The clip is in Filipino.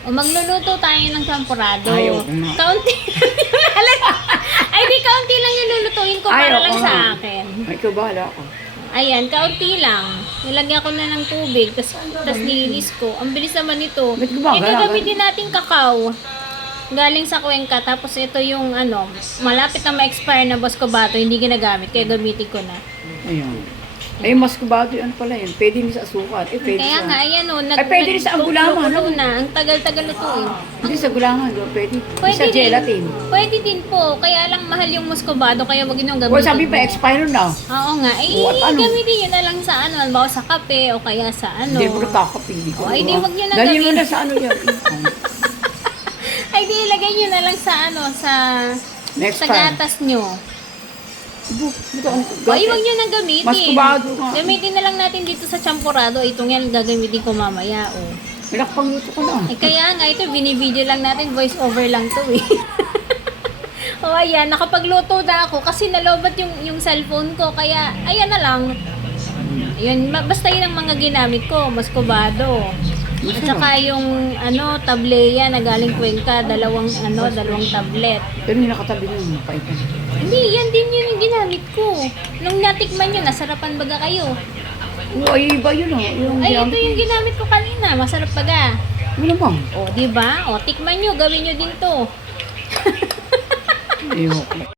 O magluluto tayo ng champurado. Ayaw ko na. Kaunti. Ay, di kaunti lang yung lulutuin ko para Ayaw lang ko sa na. akin. Ay, ikaw bahala ako. Ayan, kaunti lang. Nilagyan ko na ng tubig, tas, tas nilinis ko. Ang bilis naman nito. Ba't gumagalaw? Yung gagamitin natin kakao. Galing sa Cuenca. Tapos ito yung ano, malapit na ma-expire na Bosco Bato. Hindi ginagamit. Kaya gamitin ko na. Ayun. Ay, mascubado, ano pala yun? Pwede din sa sukat. Eh, pwede Kaya sa... nga, ayan o. Nag, Ay, pwede rin sa nagluto ano? na. Ang tagal-tagal lutuin. Hindi sa gulangan, do. Pwede. Pwede sa gelatin. Din, pwede din po. Kaya lang mahal yung muscovado. Kaya wag nyo gamitin. O, sabi pa, expire na. Oo nga. Eh, What, ano? gamitin nyo na lang sa ano. Halimbawa sa kape o kaya sa ano. Hindi mo nakakapili ko. O, ay, di, wag nyo na Dali mo na sa ano yan. Ay, di ilagay nyo na lang sa ano. Sa, Next sa gatas nyo. O, ay, wag nyo na gamitin. Muscovado nga. Gamitin na lang natin dito sa champurado. Itong yan gagamitin ko mamaya. O. Pinakpangluto ko na. Eh, kaya nga, ito, binibideo lang natin, voice over lang to eh. o ayan, nakapagluto na ako kasi nalobat yung, yung cellphone ko, kaya ayan na lang. Ayun, ma- basta yun ang mga ginamit ko, Moscovado. At saka yung ano, tableya na galing Cuenca, dalawang ano, dalawang tablet. Pero yung nakatabi na yun, mapait ka. Hindi, yan din yun ginamit ko. Nung natikman nyo, nasarapan baga kayo. Oo, ay, iba yun oh. Yung Ay, ito yung ginamit ko kanina, masarap baga. Ano bang? O, di ba? O, tikman nyo, gawin nyo din to. Ayoko.